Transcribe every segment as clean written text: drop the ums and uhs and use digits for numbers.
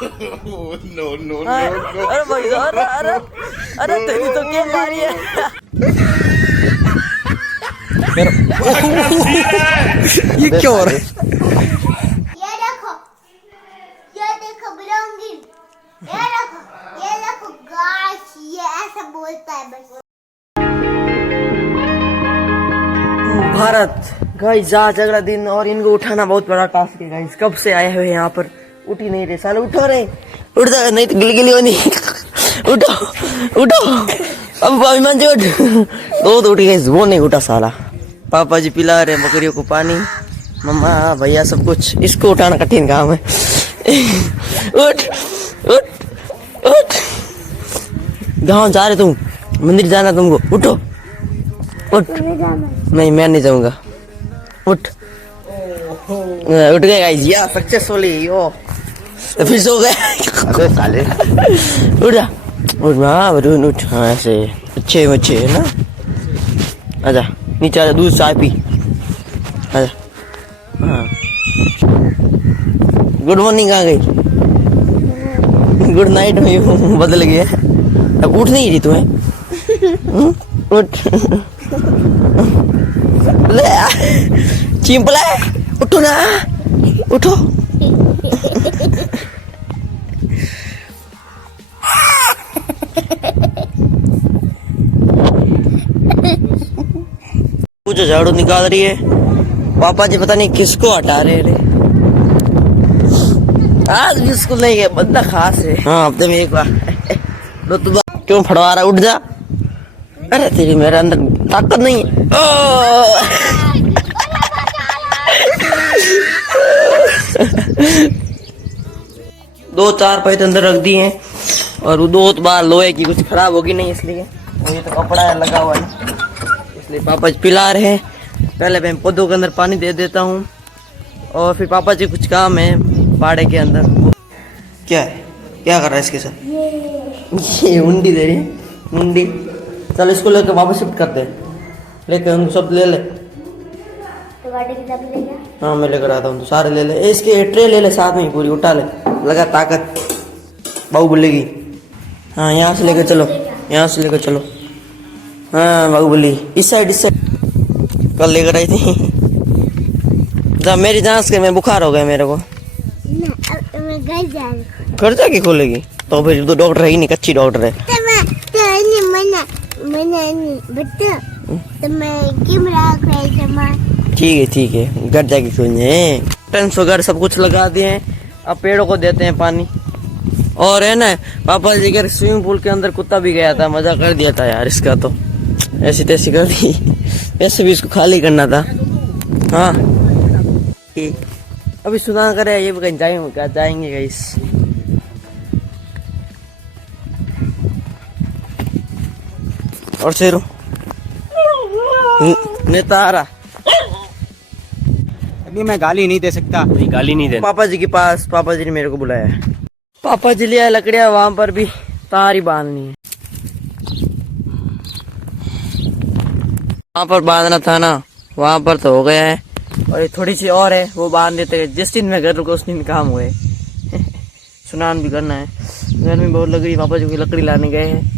No no अरे भाई अरे अरे अरे तेरी तो क्या मारी है ये क्या हो रहा है? ये देखो बिलोंगी, ये देखो गाइस, ये ऐसा बोलता है बस। भारत गाइस आज अगला दिन और इनको उठाना बहुत बड़ा टास्क है गाइस। कब से आए हुए यहाँ पर, उठ ही नहीं रहे साले। उठो रे, उठ जा नहीं तो गिलगिली होनी। उठो उठो अब अभिमान जी उठ। दो तो उठ गए, वो नहीं उठा साला। पापा जी पिला रहे बकरियों को पानी, मम्मा भैया सब कुछ। इसको उठाना कठिन काम है। उठ उठ उठ, गाँव जा रहे तुम, मंदिर जाना तुमको। उठो उठ। नहीं मैं नहीं जाऊंगा। उठ उठ गए गाइस, या सक्सेसफुली यो। तो फिर सो गए। अबे साले उठ जा, उठ हाँ वरुण उठ। हाँ ऐसे अच्छे बच्चे है ना। आजा नीचे आजा, दूध चाय पी। आजा हाँ। गुड मॉर्निंग आ गई, गुड नाइट में बदल गया। अब उठ नहीं रही तुम्हें। उठ चिंपला उठो ना, उठो। कुछ झाड़ू निकाल रही है। पापा जी पता नहीं किसको हटा रहे रे। आज भी स्कूल नहीं गए, बंदा खास है। हाँ हफ्ते में एक बार। रुतबा क्यों फड़वा रहा, उठ जा। अरे तेरी मेरे अंदर ताकत नहीं है। दो चार पैसे अंदर रख दिए हैं और दो बार लोहे की कुछ खराब होगी नहीं, इसलिए। और ये तो कपड़ा है लगा हुआ है, इसलिए पापा जी पिला रहे हैं। पहले मैं पौधों के अंदर पानी दे देता हूँ और फिर पापा जी कुछ काम है बाड़े के अंदर। क्या है, क्या कर रहा है इसके साथ? ये उंडी दे रही है, उंडी। चल इसको लेकर वापस शिफ्ट करते हैं। लेकर उनको सब ले ले। तो गाड़ी की चाबी ले गया? हाँ मैं लेकर आता हूँ, तो सारे ले ले। इसके ट्रे ले ले साथ में पूरी, उठा ले। लगा ताकत बाहुबली की। हाँ यहाँ से लेकर चलो, यहाँ से लेकर चलो। हाँ बाहुबली इस साइड, इस साइड। कल लेकर आई थी। जब मेरी जांच के मैं बुखार हो गया मेरे को। मैं घर जा रही हूँ। घर जाके खोलेगी तो फिर तो डॉक्टर है ही नहीं, कच्ची डॉक्टर है। ठीक है घर जाके खोलने। टेंस वगैरह सब कुछ लगा दिए हैं। अब पेड़ों को देते हैं पानी। और है ना पापा जी के स्विमिंग पूल के अंदर कुत्ता भी गया था, मजा कर दिया था यार इसका तो। ऐसी तैसी कर दी, ऐसे भी इसको खाली करना था। हाँ अभी सुना करे ये भी कहीं जाएंगे, क्या जाएंगे गाइस। और शेरू नेता आ रहा। अभी मैं गाली नहीं दे सकता। नहीं गाली नहीं दे। पापा जी के पास, पापा जी ने मेरे को बुलाया है। पापा जी लिया लकड़ियां, वहां पर भी तार ही बांधनी है। वहां पर बांधना था ना, वहां पर तो हो गया है। और ये थोड़ी सी और है, वो बांध देते हैं। जिस दिन मैं घर रुका उस दिन काम हुए। स्नान भी करना है, गर्मी बहुत लग रही। पापा जी की लकड़ी लाने गए हैं।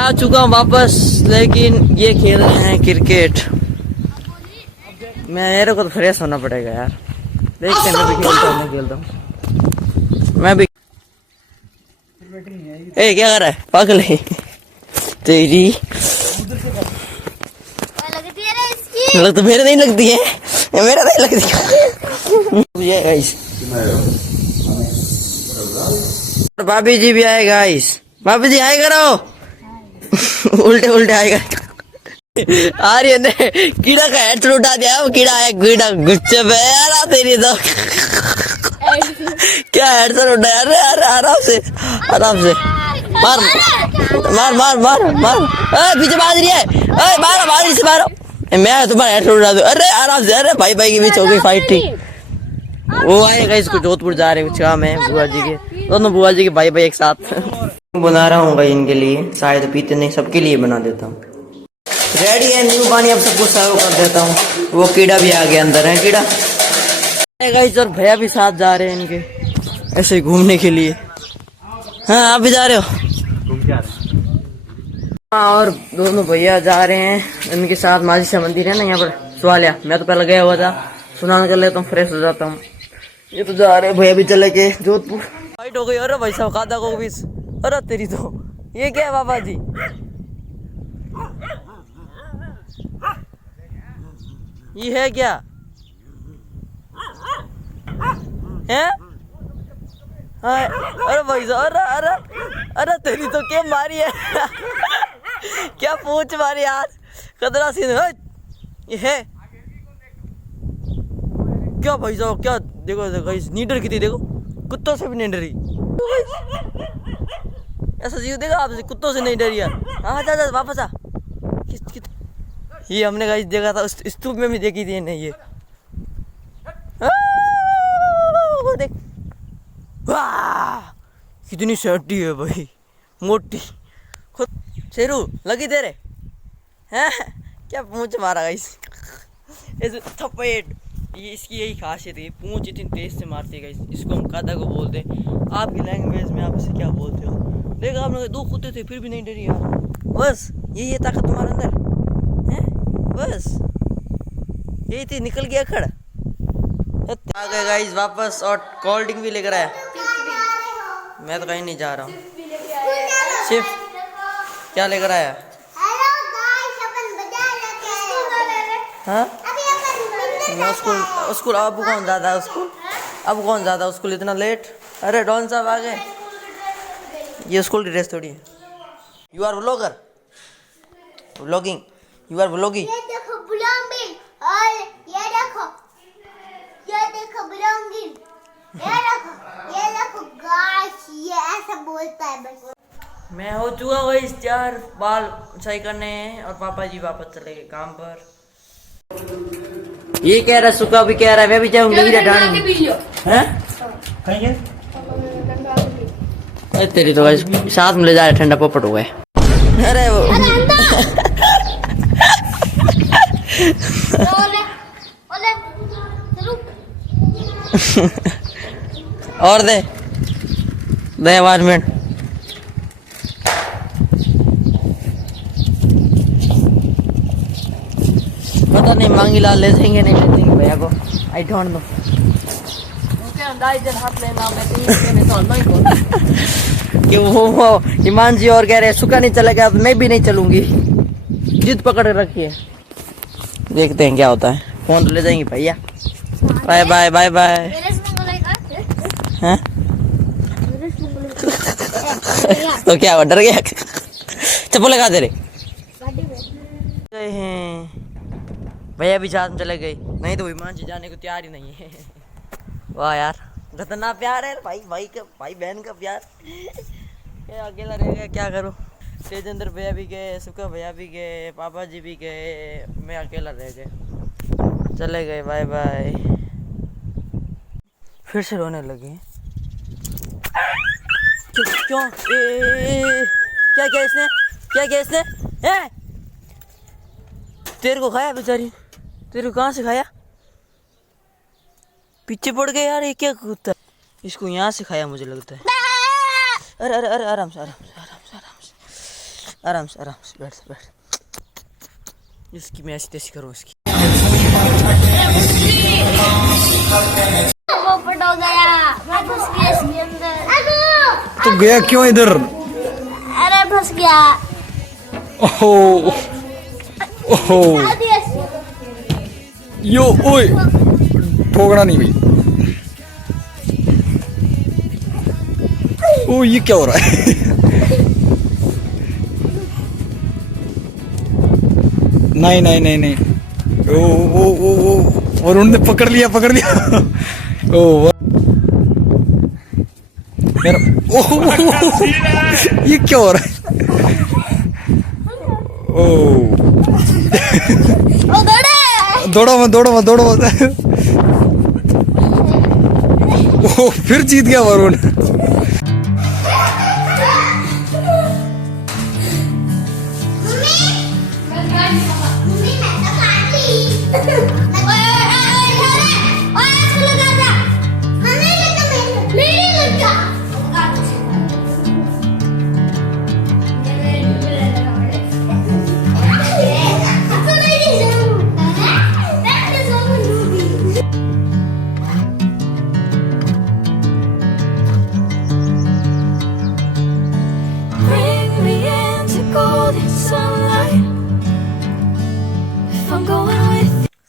आ चुका हूँ वापस, लेकिन ये खेल रहे हैं क्रिकेट। मेरे को तो फ्रेश होना पड़ेगा यार। देखते हैं, मैं भी खेलता हूँ, मैं भी। ए क्या कर रहा है पागल है तेरी? लग तो मेरे नहीं लगती है, मेरा नहीं लगती। ये गाइस भाभी जी भी आए गाइस। भाभी जी आए करो। उल्टे उल्टे आएगा। आ रही है कीड़ा का हेड उठा दिया। वो कीड़ा है, कीड़ा गुस्से पे यार तेरी तो। क्या हेड उठा यार? अरे आराम से, आराम से मार मार मार मार मार। पीछे बाज रही है, मारो बाज से मारो। मैं तुम्हारा हेड उठा दूं। अरे आराम से। अरे भाई भाई के बीच हो गई फाइट थी। वो आएगा इसको जोधपुर जा रहे कुछ काम है बुआ जी के, दोनों बुआ जी के भाई भाई एक साथ। बना रहा हूँ भाई इनके लिए, शायद पीते नहीं, सबके लिए बना देता हूँ। रेडी है नींबू पानी, अब सबको सर्व कर देता हूँ। वो कीड़ा भी आ गया अंदर है, कीड़ा गाइस। और भैया भी साथ जा रहे हैं इनके, ऐसे घूमने के लिए। हाँ आप भी जा रहे हो? घूम के आ रहे हैं। हाँ, और दोनों भैया जा रहे हैं, इनके साथ माजी सा मंदिर है ना यहाँ पर स्वालिया। मैं तो पहले गया हुआ था, स्नान कर लेता हूँ, फ्रेश हो जाता हूँ। ये तो जा रहे भैया भी चले के जोधपुर। फाइट हो गई। अरे भाई साहब खादा को बीस। अरे तेरी तो ये क्या है बाबा जी? ये है क्या है? अरे भाई साहब, अरे अरे अरे तेरी तो क्या मारी है? क्या पूछ मारी यार, खतरा सीन है ये है क्या भाई साहब? क्या देखो देखो इस नीडर की थी, देखो कुत्तों से भी नहीं डरी। ऐसा जीव देखा आपसे, कुत्तों से नहीं डरी यार। हाँ जा जा वापस आ। ये हमने गाइस देखा था, उस स्तूप में भी देखी थी नहीं ये। वो देख, वाह कितनी शर्टी है भाई, मोटी। खुद शेरू लगी तेरे हैं? क्या पूंछ मारा गाइस, ऐसे थपेट। ये इसकी यही खासियत है, पूंछ इतनी तेज से मारती है गाइस। इसको हम कादा को बोलते हैं, आपकी लैंग्वेज में आप इसे क्या बोलते हो? देखा आपने, दो कुत्ते थे फिर भी नहीं डरी यार। बस यही है ताकत तुम्हारे अंदर है, बस यही थी, निकल गया खड़। आ गए गाइस वापस, और कोल्ड ड्रिंक भी लेकर आया। मैं तो कहीं नहीं जा रहा हूँ। शिफ्ट क्या लेकर आया? हेलो गाइस, अपन बाजार जाते हैं। हाँ मैं स्कूल अब कौन जाता है स्कूल? अब कौन जाता है स्कूल इतना लेट? अरे डॉन साहब आ गए। ये स्कूल की ड्रेस थोड़ी है। You are vlogger, vlogging, you are vlogging. ये देखो ब्लॉगिंग, और ये देखो ब्लॉगिंग, ये देखो गाइस, ये ऐसा बोलता है बस। मैं हो चुका वही 4 बाल सही करने हैं, और पापा जी वापस चले गए काम पर। ये कह रहा सुखा भी कह रहा है, मैं भी जाऊंगी हैं? अरे तेरी तो गाइस साथ में ले जा रहे, ठंडा पोपट हो गए। अरे वो और दे आवाज में। पता नहीं मांगी लाल ले जाएंगे नहीं ले जाएंगे भैया को, आई डोंट नो। कि वो हिमांशी और कह रहे सुखा नहीं चलेगा, मैं भी नहीं चलूंगी, जिद पकड़ रखी है। देखते हैं क्या होता है। फोन तो ले जाएंगे भैया। Bye bye bye bye. हैं? तो क्या हुआ, डर गया? चप्पल लगा दे रे। गए हैं भैया भी साथ में चले गए, नहीं तो हिमांशी जाने को तैयार ही नहीं है। वाह यार कितना प्यार है भाई, भाई बहन का प्यार। क्या अकेला रह गया, क्या करूं? तेजेंद्र भैया भी गए, सुखा भैया भी गए, पापा जी भी गए, मैं अकेला रह गया। चले गए, बाय बाय। फिर से रोने लगे। क्यों? क्या किया इसने? क्या किया इसने? हैं? तेरे को खाया बेचारी, तेरे को कहाँ से खाया? पीछे पड़ गए यार, ये क्या कुत्ता? इसको यहाँ से खाया मुझे लगता है। अरे अरे अरे आराम से आराम से आराम से आराम से आराम से आराम से बैठ बैठ। इसकी मैं ऐसी तैसी करूँ इसकी। पोपट हो गया, मैं फंस गया इसके अंदर। तो गया क्यों इधर? अरे फंस गया। ओहो ओहो, यो ओए ठोकना नहीं भाई। ओ ये क्या हो रहा है? नहीं नहीं नहीं नहीं, ओ वरुण ने पकड़ लिया ओ मेरा, ये क्या हो रहा है? ओ दौड़ो मत। ओ फिर जीत गया वरुण।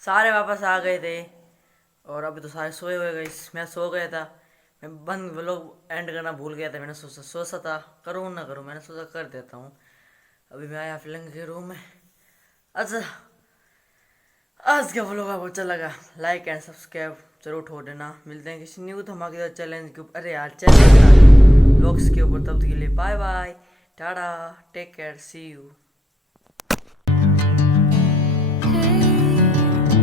सारे वापस आ गए थे और अभी तो सारे सोए हुए गए। मैं सो गया था, मैं बंद व्लॉग एंड करना भूल गया था। मैंने सोचा था करूँ ना करूँ, मैंने सोचा कर देता हूँ। अभी मैं आया फिलंग के रूम में। अच्छा, आज का व्लॉग आपको अच्छा लगा, लाइक एंड सब्सक्राइब जरूर ठोक देना। मिलते हैं किसी न्यू धमाकेदार चैलेंज के ऊपर, अरे यार चैलेंज व्लॉग्स के ऊपर। तब तक के लिए bye bye, tata, take care, see you.